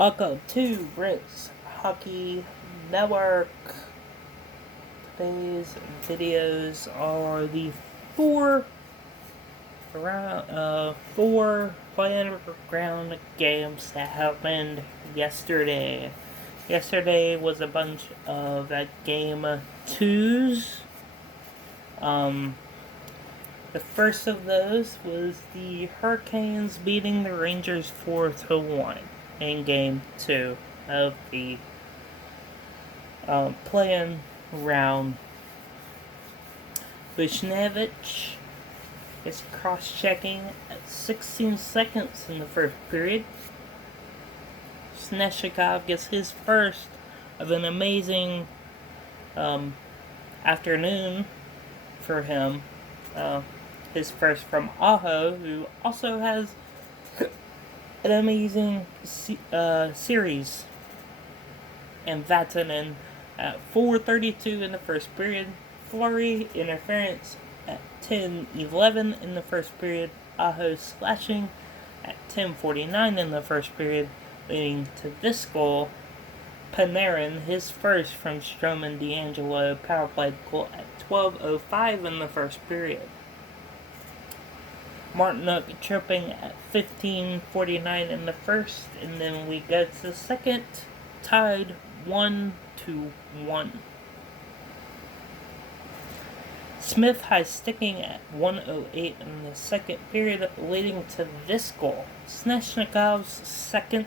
Welcome to Brits Hockey Network. Today's videos are the four playing ground games that happened yesterday. Yesterday was a bunch of game twos. The first of those was the Hurricanes beating the Rangers 4-1 in Game 2 of the play-in round. Buchnevich is cross-checking at 16 seconds in the first period. Svechnikov gets his first of an amazing afternoon for him. His first from Aho, who also has an amazing series. And Vatanen at 4:32 in the first period. Fleury interference at 10:11 in the first period. Aho slashing at 10:49 in the first period, leading to this goal. Panarin, his first from Strome and D'Angelo power play goal at 12:05 in the first period. Martinook tripping at 15:49 in the first, and then we go to the second, tied 1-1. Smith high sticking at 1:08 in the second period, leading to this goal. Svechnikov's second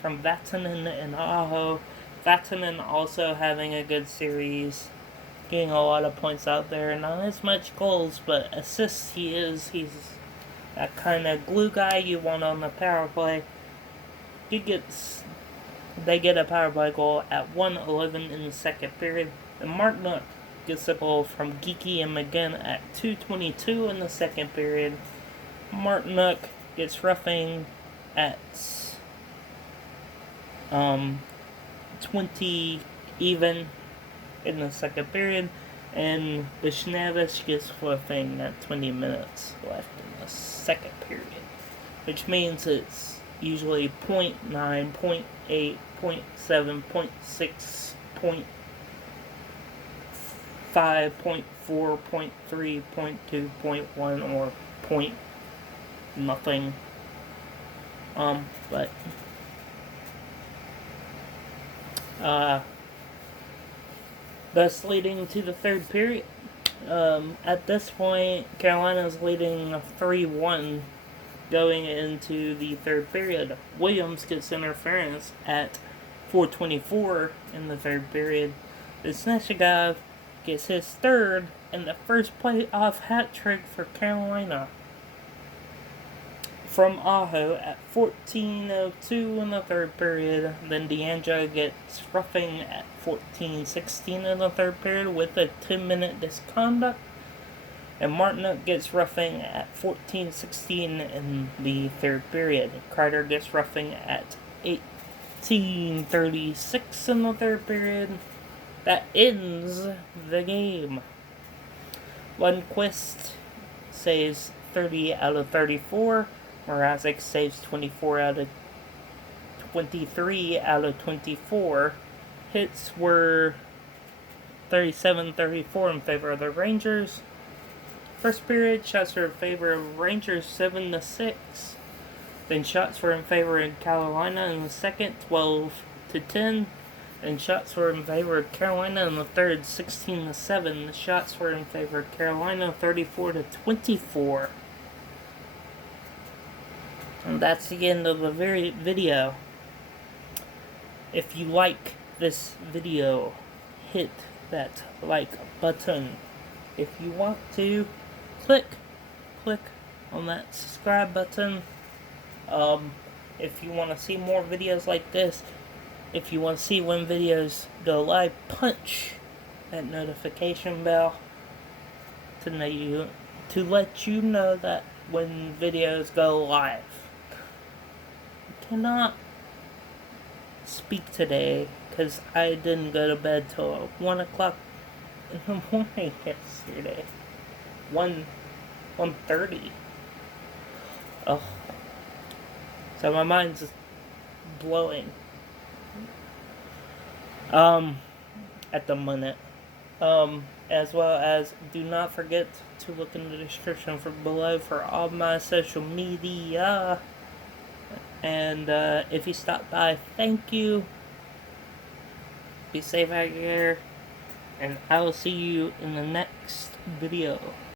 from Vatanen and Aho. Vatanen also having a good series, getting a lot of points out there. Not as much goals, but assists he's that kind of glue guy you want on the power play. They get a power play goal at 1:11 in the second period. And Martinook gets a goal from Geeky and McGinn at 2:22 in the second period. Martinook gets roughing at 20 even in the second period, and Buchnevich gets roughing at 20 minutes left in the second period, which means it's usually 0.9, 0.8, 0.7, 0.6, 0.5, 0.4, 0.3, 0.2, 0.1, or point nothing. Thus leading to the third period. At this point, Carolina's leading 3-1 going into the third period. Williams gets interference at 4:24 in the third period. Svechnikov gets his third and the first playoff hat trick for Carolina from Aho at 14:02 in the third period. Then D'Angelo gets roughing at 14:16 in the third period with a 10-minute misconduct. And Martinook gets roughing at 14:16 in the third period. Carter gets roughing at 18:36 in the third period. That ends the game. Lundqvist saves 30 out of 34. Mrazek saves 24 out of 23 out of 24. Hits were 37-34 in favor of the Rangers. First period, shots were in favor of Rangers 7-6. Then shots were in favor of Carolina in the second, 12-10. And shots were in favor of Carolina in the third, 16-7. The shots were in favor of Carolina, 34-24. And that's the end of the video. If you like this video, hit that like button. If you want to, click on that subscribe button. If you want to see more videos like this, if you want to see when videos go live, punch that notification bell to let you know that when videos go live. I cannot speak today because I didn't go to bed till 1 o'clock in the morning yesterday. 1:30. Oh. So my mind's blowing at the minute. As well as, do not forget to look in the description below for all my social media. And if you stopped by, thank you. Be safe out here. And I will see you in the next video.